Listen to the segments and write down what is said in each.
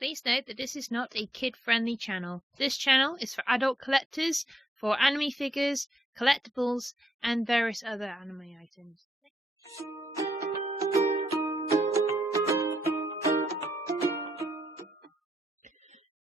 Please note that this is not a kid-friendly channel. This channel is for adult collectors, for anime figures, collectibles, and various other anime items.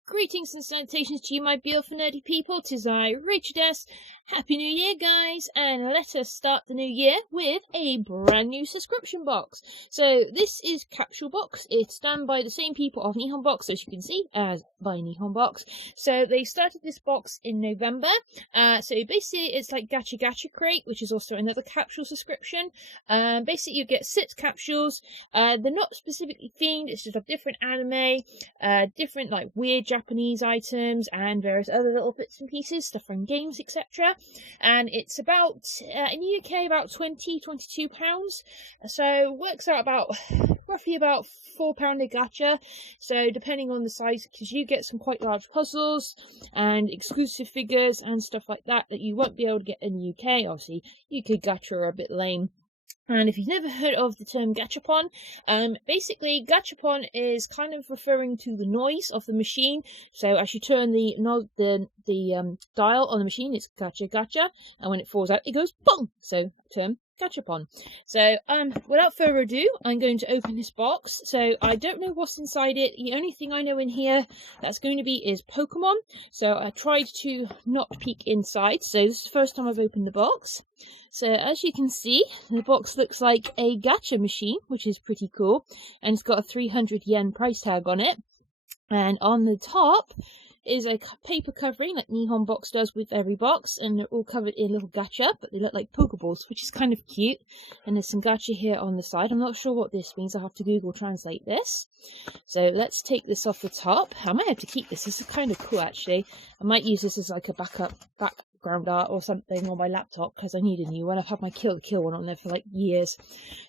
Greetings and salutations to you, my beautiful nerdy people. 'Tis I, Richard S. Happy New Year, guys, and let us start the new year with a brand new subscription box. So this is Capsule Box. It's done by the same people of Nihon Box, as you can see, as by Nihon Box. So they started this box in November. So basically it's like Gacha Crate, which is also another capsule subscription. Basically you get 6 capsules. They're not specifically themed, it's just of different anime, different like weird Japanese items and various other little bits and pieces, stuff from games, etc. And it's about in the UK about £22. So works out about roughly about £4 a gacha. So depending on the size, because you get some quite large puzzles and exclusive figures and stuff like that you won't be able to get in the UK. Obviously UK gacha are a bit lame. And if you've never heard of the term gachapon, basically gachapon is kind of referring to the noise of the machine. So as you turn the dial on the machine, it's gacha gacha, and when it falls out, it goes boom. So term gachapon. So without further ado, I'm going to open this box. So I don't know what's inside it. The only thing I know in here that's going to be is Pokemon. So I tried to not peek inside. So this is the first time I've opened the box. So as you can see, the box looks like a gacha machine, which is pretty cool. And it's got a 300 yen price tag on it. And on the top is a paper covering like Nihon Box does with every box, and they're all covered in little gacha, but they look like Pokeballs, which is kind of cute. And there's some gacha here on the side. I'm not sure what this means. I'll have to Google translate this. So let's take this off the top. I might have to keep this. This is kind of cool, actually. I might use this as like a background art or something on my laptop because I need a new one. I've had my Kill la Kill one on there for like years.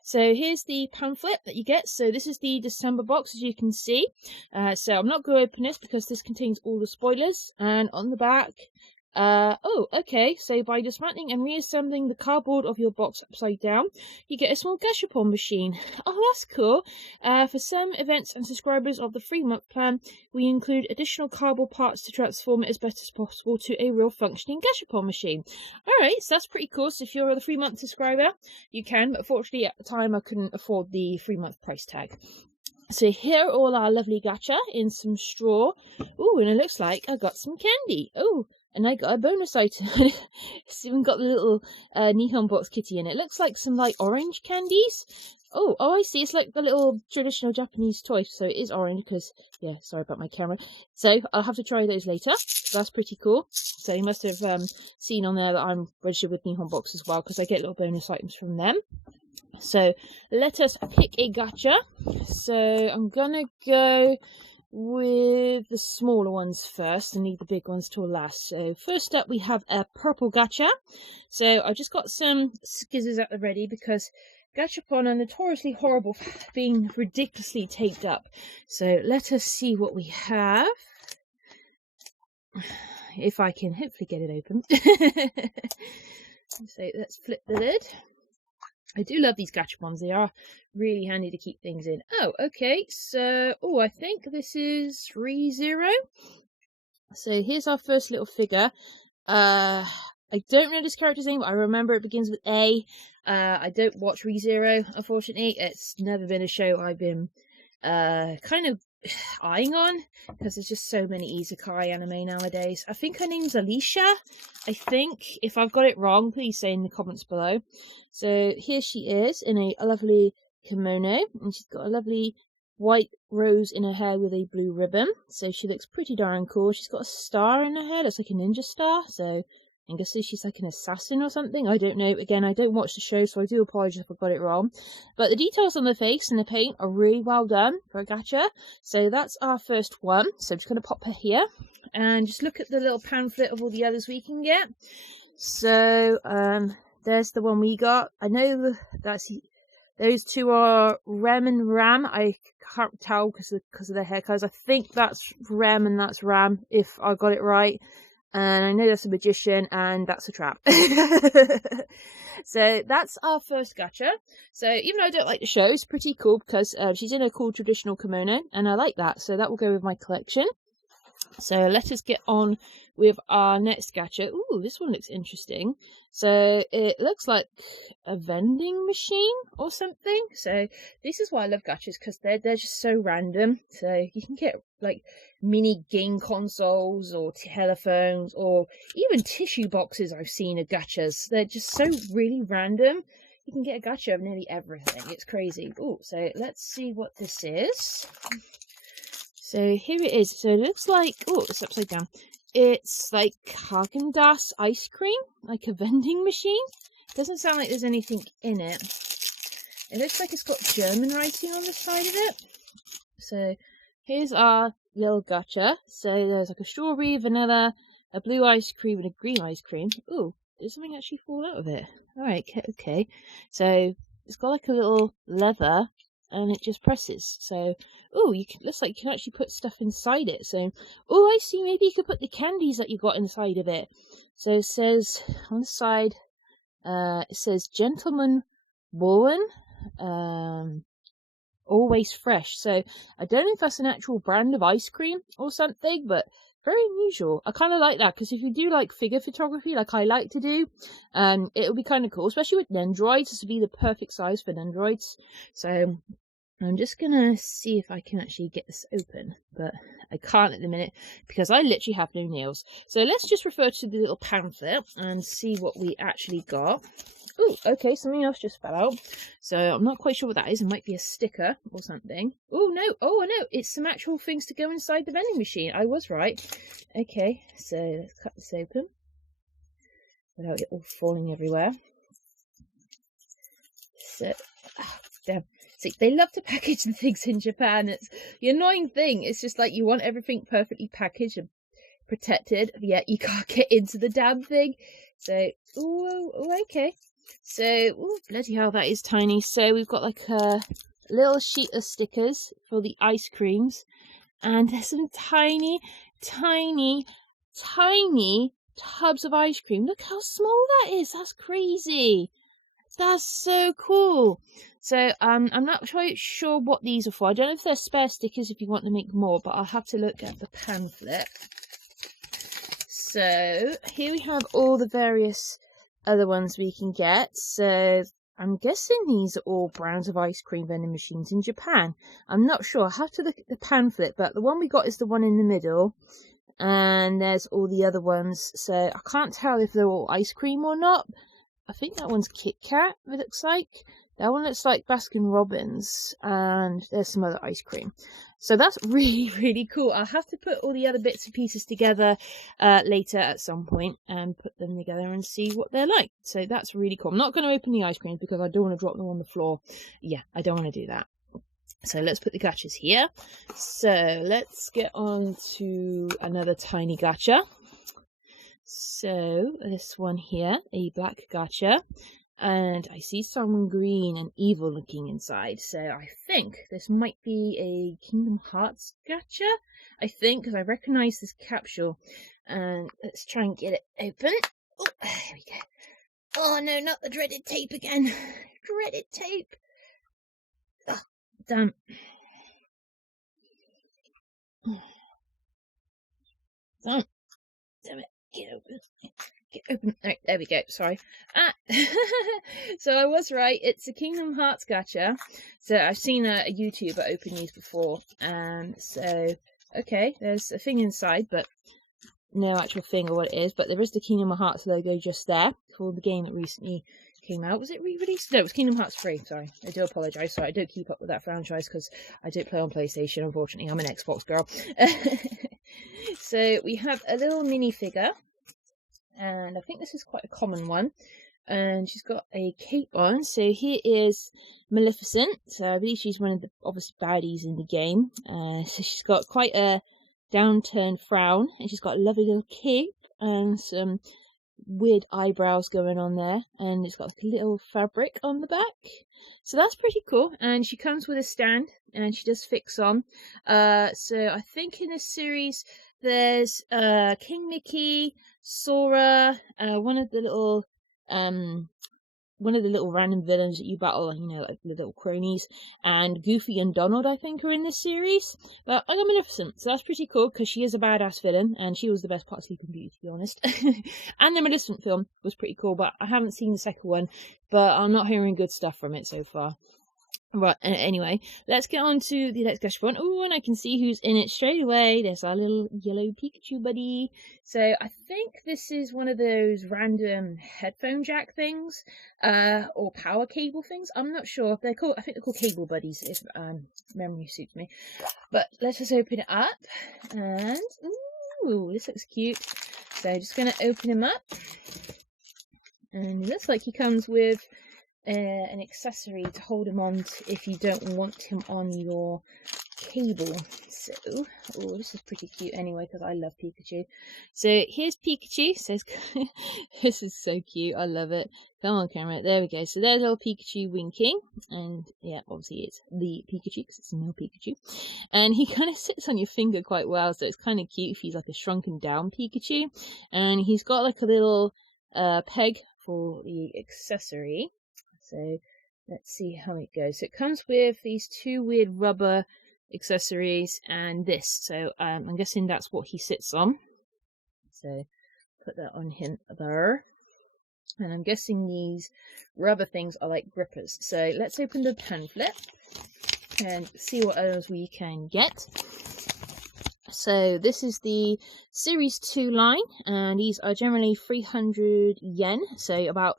So here's the pamphlet that you get. So this is the December box, as you can see. So I'm not going to open this because this contains all the spoilers. And on the back, oh, okay, so by dismantling and reassembling the cardboard of your box upside down, you get a small gachapon machine. Oh, that's cool. For some events and subscribers of the 3-month plan, we include additional cardboard parts to transform it as best as possible to a real functioning gachapon machine. Alright, so that's pretty cool. So if you're a 3-month subscriber, you can, but fortunately at the time I couldn't afford the 3-month price tag. So here are all our lovely gacha in some straw. Ooh, and it looks like I got some candy. Oh, and I got a bonus item. It's even got the little Nihon Box kitty in it. It looks like some like orange candies. Oh, I see. It's like the little traditional Japanese toy. So it is orange because, yeah, sorry about my camera. So I'll have to try those later. That's pretty cool. So you must have seen on there that I'm registered with Nihon Box as well because I get little bonus items from them. So let us pick a gacha. So I'm gonna go with the smaller ones first and leave the big ones till last. So first up we have a purple gacha. So I just got some scissors at the ready because gachapon are notoriously horrible for being ridiculously taped up. So let us see what we have. If I can hopefully get it open. So let's flip the lid. I do love these gachapons. They are really handy to keep things in. Oh, okay. So, I think this is ReZero. So here's our first little figure. I don't know this character's name, but I remember it begins with A. I don't watch ReZero, unfortunately. It's never been a show I've been kind of eyeing on because there's just so many isekai anime nowadays. I think her name's Alicia. I think. If I've got it wrong, please say in the comments below. So here she is in a lovely kimono, and she's got a lovely white rose in her hair with a blue ribbon. So she looks pretty darn cool. She's got a star in her hair. That's like a ninja star. So I guess she's like an assassin or something. I don't know. Again, I don't watch the show, so I do apologise if I got it wrong. But the details on the face and the paint are really well done for a gacha. So that's our first one. So I'm just going to pop her here. And just look at the little pamphlet of all the others we can get. So, there's the one we got. I know that's those two are Rem and Ram. I can't tell because of their haircuts. I think that's Rem and that's Ram, if I got it right. And I know that's a magician, and that's a trap. So that's our first gacha. So even though I don't like the show, it's pretty cool because she's in a cool traditional kimono, and I like that. So that will go with my collection. So let us get on with our next gacha. Ooh, this one looks interesting. So it looks like a vending machine or something. So this is why I love gachas, because they're just so random. So you can get like mini game consoles or telephones or even tissue boxes. I've seen of gachas. They're just so really random. You can get a gacha of nearly everything. It's crazy. Ooh, so let's see what this is. So here it is. So it looks like, oh, it's upside down. It's like Haagen-Dazs ice cream, like a vending machine. Doesn't sound like there's anything in it. It looks like it's got German writing on the side of it. So here's our little gacha. So there's like a strawberry, vanilla, a blue ice cream, and a green ice cream. Ooh, did something actually fall out of it? All right, okay. So it's got like a little leather, and it just presses. So, oh, looks like you can actually put stuff inside it. So, oh, I see. Maybe you could put the candies that you got inside of it. So it says on the side, it says Gentleman Woollen, always fresh. So I don't know if that's an actual brand of ice cream or something, but very unusual. I kind of like that, because if you do like figure photography, like I like to do, it'll be kind of cool, especially with Nendroids. This would be the perfect size for Nendroids. So I'm just gonna see if I can actually get this open, but I can't at the minute because I literally have no nails. So let's just refer to the little pamphlet and see what we actually got. Oh, okay, something else just fell out. So I'm not quite sure what that is. It might be a sticker or something. Oh no, it's some actual things to go inside the vending machine. I was right. Okay, so let's cut this open without it all falling everywhere. So, damn. See, they love to package the things in Japan. It's the annoying thing. It's just like you want everything perfectly packaged and protected, yet you can't get into the damn thing. So, oh, okay. So, oh, bloody hell, that is tiny. So we've got like a little sheet of stickers for the ice creams, and there's some tiny tubs of ice cream. Look how small that is. That's crazy. That's so cool. So I'm not quite sure what these are for. I don't know if they're spare stickers if you want to make more, but I'll have to look at the pamphlet. So here we have all the various other ones we can get. So I'm guessing these are all brands of ice cream vending machines in Japan. I'm not sure. I'll have to look at the pamphlet, but the one we got is the one in the middle. And there's all the other ones. So I can't tell if they're all ice cream or not. I think that one's Kit Kat, it looks like. That one looks like Baskin Robbins, and there's some other ice cream. So that's really, really cool. I'll have to put all the other bits and pieces together later at some point and put them together and see what they're like. So that's really cool. I'm not going to open the ice creams because I don't want to drop them on the floor. Yeah, I don't want to do that. So let's put the gachas here. So let's get on to another tiny gacha. So this one here, a black gacha, and I see someone green and evil looking inside. So I think this might be a Kingdom Hearts gacha. I think, because I recognise this capsule. And let's try and get it open. Oh, there we go. Oh no, not the dreaded tape again. Dreaded tape. Oh, damn. Damn it. Get open. Right, there we go. Sorry. So I was right. It's a Kingdom Hearts gacha. So I've seen a YouTuber open these before. So, okay, there's a thing inside, but no actual thing or what it is. But there is the Kingdom Hearts logo just there for the game that recently came out. Was it re-released? No, it was Kingdom Hearts 3. Sorry. I do apologise. Sorry, I don't keep up with that franchise because I don't play on PlayStation, unfortunately. I'm an Xbox girl. So we have a little minifigure, and I think this is quite a common one, and she's got a cape on. So here is Maleficent. So I believe she's one of the obvious baddies in the game. So she's got quite a downturned frown, and she's got a lovely little cape and some weird eyebrows going on there, and it's got like a little fabric on the back. So that's pretty cool, and she comes with a stand and she does fix on. So I think in this series there's King Mickey, Sora, one of the little random villains that you battle, you know, like the little cronies, and Goofy and Donald, I think, are in this series. But I got Maleficent, so that's pretty cool, because she is a badass villain, and she was the best part of Sleeping Beauty, to be honest. And the Maleficent film was pretty cool, but I haven't seen the second one, but I'm not hearing good stuff from it so far. Right, anyway, let's get on to the Let's Guess one. Oh, and I can see who's in it straight away. There's our little yellow Pikachu buddy. So I think this is one of those random headphone jack things, or power cable things. I'm not sure. I think they're called cable buddies, if memory suits me. But let's just open it up, and ooh, this looks cute. So just gonna open him up, and it looks like he comes with an accessory to hold him on if you don't want him on your cable. So, oh, this is pretty cute anyway, because I love Pikachu. So here's Pikachu. Says, this is so cute. I love it. Come on, camera. There we go. So there's little Pikachu winking, and yeah, obviously it's the Pikachu because it's a male Pikachu, and he kind of sits on your finger quite well. So it's kind of cute if he's like a shrunken down Pikachu, and he's got like a little peg for the accessory. So let's see how it goes. So it comes with these two weird rubber accessories and this. So I'm guessing that's what he sits on. So put that on him there. And I'm guessing these rubber things are like grippers. So let's open the pamphlet and see what else we can get. So this is the Series 2 line, and these are generally 300 yen, so about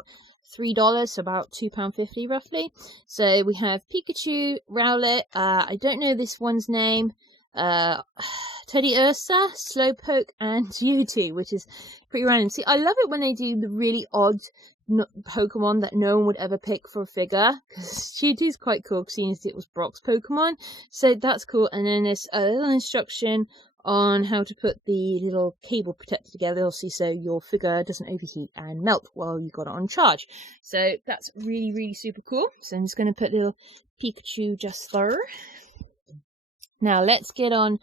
$3, so about £2.50 roughly. So we have Pikachu, Rowlet, I don't know this one's name, Teddy Ursa, Slowpoke, and Mewtwo, which is pretty random. See, I love it when they do the really odd Pokemon that no one would ever pick for a figure, because Mewtwo's quite cool, seeing as it was Brock's Pokemon, so that's cool. And then there's a little instruction on how to put the little cable protector together, obviously, so your figure doesn't overheat and melt while you've got it on charge. So that's really, really super cool. So I'm just going to put little Pikachu just there. Now let's get on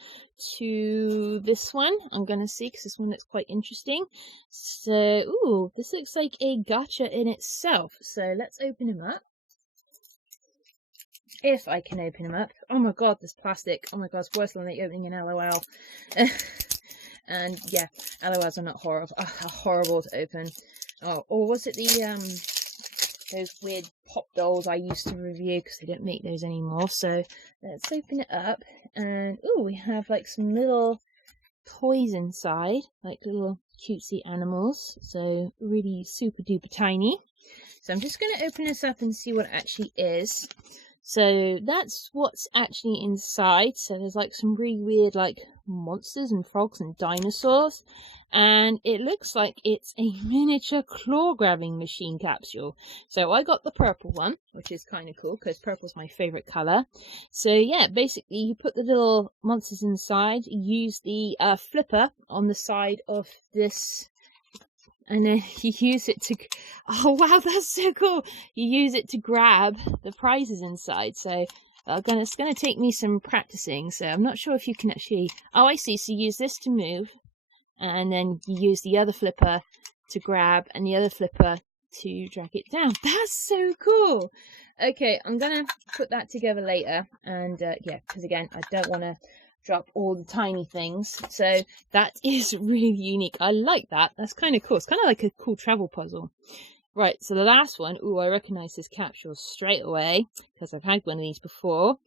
to this one. I'm going to see, because this one looks quite interesting. So, ooh, this looks like a gacha in itself. So let's open him up. If I can open him up. Oh my god, this plastic. Oh my god, it's worse than the opening an LOL. And yeah, LOLs are not horrible. Are horrible to open. Oh, or was it the those weird pop dolls I used to review, because they don't make those anymore. So let's open it up, and oh, we have like some little toys inside, like little cutesy animals. So really super duper tiny. So I'm just going to open this up and see what it actually is. So that's what's actually inside. So there's like some really weird like monsters and frogs and dinosaurs, and it looks like it's a miniature claw grabbing machine capsule. So I got the purple one, which is kind of cool because purple's my favorite color. So yeah, basically you put the little monsters inside, use the flipper on the side of this, and then you use it to, oh wow, that's so cool. You use it to grab the prizes inside. So it's going to take me some practicing. So I'm not sure if you can actually, oh I see. So you use this to move, and then you use the other flipper to grab, and the other flipper to drag it down. That's so cool. Okay, I'm going to put that together later. And yeah, because again, I don't want to drop all the tiny things. So that is really unique. I like that. That's kind of cool. It's kind of like a cool travel puzzle. Right, so the last one. Ooh, I recognise this capsule straight away because I've had one of these before.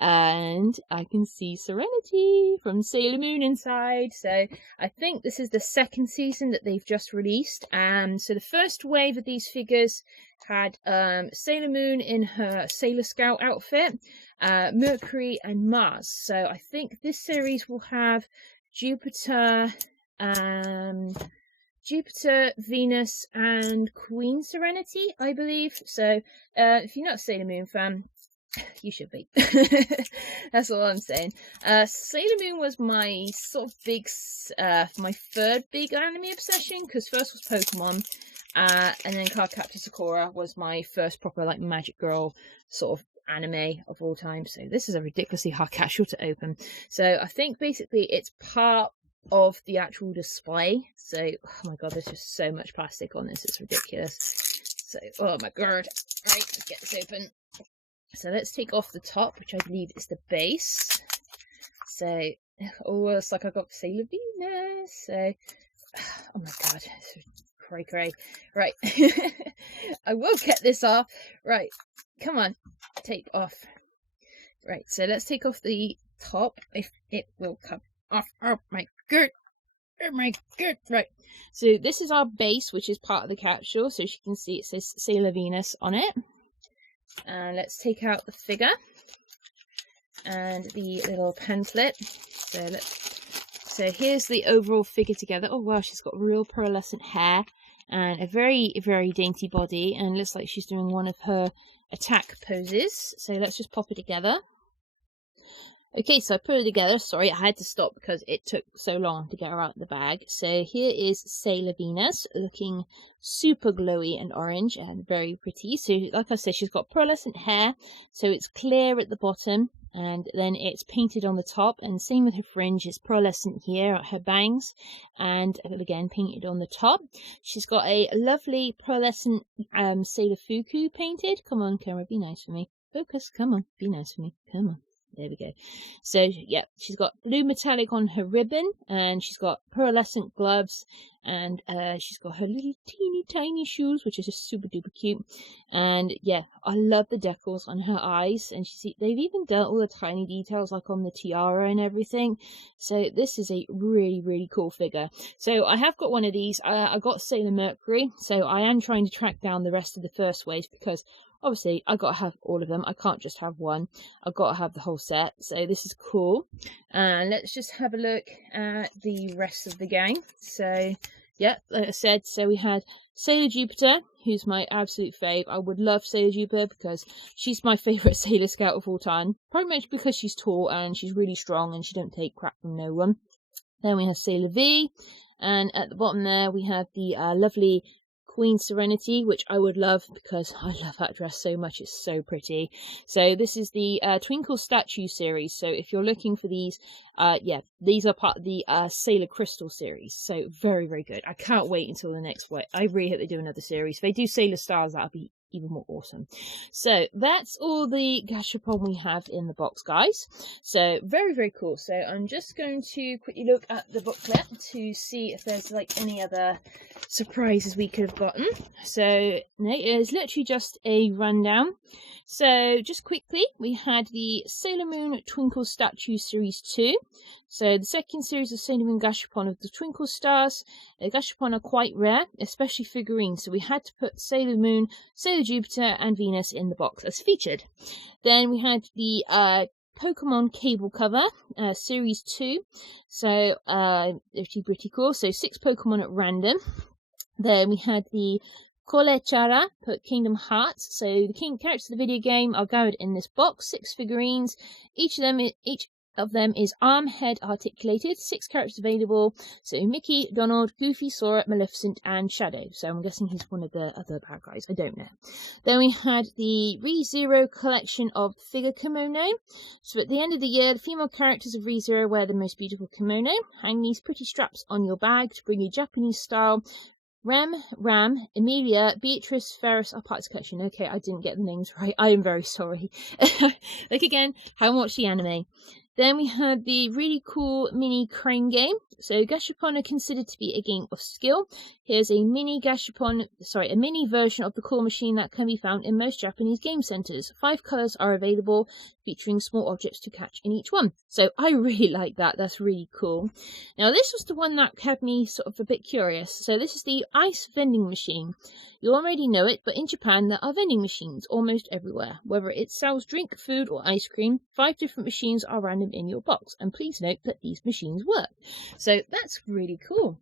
And I can see Serenity from Sailor Moon inside. So I think this is the second season that they've just released. So the first wave of these figures had Sailor Moon in her Sailor Scout outfit, Mercury and Mars. So I think this series will have Jupiter, Venus, and Queen Serenity, I believe. So if you're not a Sailor Moon fan, you should be. That's all I'm saying. Sailor Moon was my sort of big, my third big anime obsession, because first was Pokemon, and then Cardcaptor Sakura was my first proper like magic girl sort of anime of all time. So this is a ridiculously hard capsule to open. So I think basically it's part of the actual display. So, oh my god, there's just so much plastic on this, it's ridiculous. So, oh my god. Right, let's get this open. So let's take off the top, which I believe is the base. So, oh, it's like I got Sailor Venus. So, oh my god, cray. Right, I will get this off. Right, come on, take off. Right, so let's take off the top, if it will come off. Oh my god. Oh my god. Right, so this is our base, which is part of the capsule. So as you can see, it says Sailor Venus on it. And let's take out the figure and the little pamphlet. So here's the overall figure together. Oh wow, she's got real pearlescent hair and a very, very dainty body, and looks like she's doing one of her attack poses. So let's just pop it together. Okay, so I put it together. Sorry, I had to stop because it took so long to get her out of the bag. So here is Sailor Venus, looking super glowy and orange and very pretty. So like I said, she's got pearlescent hair, so it's clear at the bottom and then it's painted on the top, and same with her fringe, it's pearlescent here at her bangs and again painted on the top. She's got a lovely pearlescent Sailor Fuku painted. Come on camera, be nice for me. Focus, come on, be nice for me, come on. There we go. So, yeah, she's got blue metallic on her ribbon, and she's got pearlescent gloves, and she's got her little teeny tiny shoes, which is just super duper cute. And, yeah, I love the decals on her eyes, and they've even done all the tiny details, like on the tiara and everything. So, this is a really, really cool figure. So, I have got one of these. I got Sailor Mercury, so I am trying to track down the rest of the first wave, because obviously, I got to have all of them. I can't just have one. I've got to have the whole set. So this is cool. And let's just have a look at the rest of the gang. So, yeah, like I said, so we had Sailor Jupiter, who's my absolute fave. I would love Sailor Jupiter because she's my favourite Sailor Scout of all time. Pretty much because she's tall and she's really strong and she don't take crap from no one. Then we have Sailor V. And at the bottom there, we have the lovely Queen Serenity, which I would love because I love that dress so much. It's so pretty. So this is the Twinkle Statue series. So if you're looking for these, yeah, these are part of the Sailor Crystal series. So very, very good. I can't wait until the next one. I really hope they do another series. If they do Sailor Stars, that'll be even more awesome. So that's all the Gashapon we have in the box, guys. So very, very cool. So I'm just going to quickly look at the booklet to see if there's like any other surprises we could have gotten. So no, it is literally just a rundown. So just quickly, we had the Sailor Moon Twinkle Statue Series 2. So the second series of Sailor Moon Gashapon of the Twinkle Stars. Gashapon are quite rare, especially figurines, so we had to put Sailor Moon, Sailor Jupiter and Venus in the box as featured. Then we had the Pokemon cable cover, Series 2. So pretty cool. So 6 Pokemon at random. Then we had the Kolechara, put Kingdom Hearts. So the characters of the video game are gathered in this box. 6 figurines. Each of them is arm, head articulated. 6 characters available. So Mickey, Donald, Goofy, Sora, Maleficent, and Shadow. So I'm guessing he's one of the other bad guys. I don't know. Then we had the ReZero collection of figure kimono. So at the end of the year, the female characters of ReZero wear the most beautiful kimono. Hang these pretty straps on your bag to bring you Japanese style. Ram, Emilia, Beatrice, Ferris are parts collection. Okay, I didn't get the names right. I am very sorry. Like again, haven't watched the anime. Then we had the really cool mini crane game. So Gashapon are considered to be a game of skill. Here's a mini version of the claw machine that can be found in most Japanese game centres. 5 colours are available, featuring small objects to catch in each one. So I really like that. That's really cool. Now this was the one that had me sort of a bit curious. So this is the ice vending machine. You already know it, but in Japan there are vending machines almost everywhere. Whether it sells drink, food or ice cream, 5 different machines are random in your box. And please note that these machines work. So that's really cool.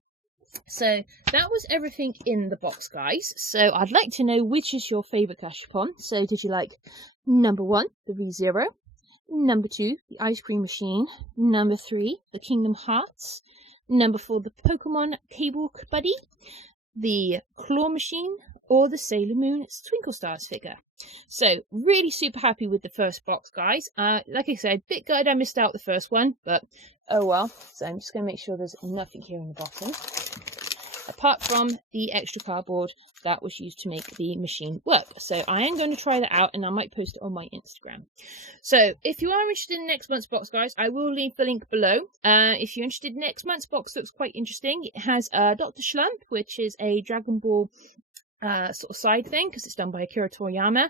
So that was everything in the box, guys. So I'd like to know which is your favourite Gashapon. So did you like number 1, the ReZero, number 2, the ice cream machine, number 3, the Kingdom Hearts, number 4, the Pokemon cable buddy, the claw machine, or the Sailor Moon Twinkle Stars figure? So really super happy with the first box, guys. Like I said, bit gutted I missed out the first one, but oh well. So I'm just going to make sure there's nothing here in the bottom, apart from the extra cardboard that was used to make the machine work. So I am going to try that out, and I might post it on my Instagram. So if you are interested in next month's box, guys, I will leave the link below. If you're interested, next month's box looks quite interesting. It has Dr. Slump, which is a Dragon Ball sort of side thing, because it's done by Akira Toriyama.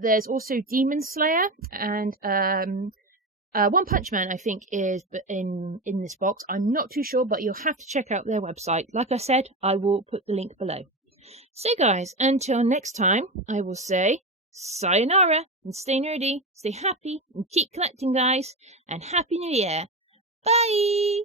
There's also Demon Slayer, and One Punch Man, I think, is in this box. I'm not too sure, but you'll have to check out their website. Like I said, I will put the link below. So guys, until next time, I will say sayonara, and stay nerdy, stay happy, and keep collecting, guys, and Happy New Year. Bye!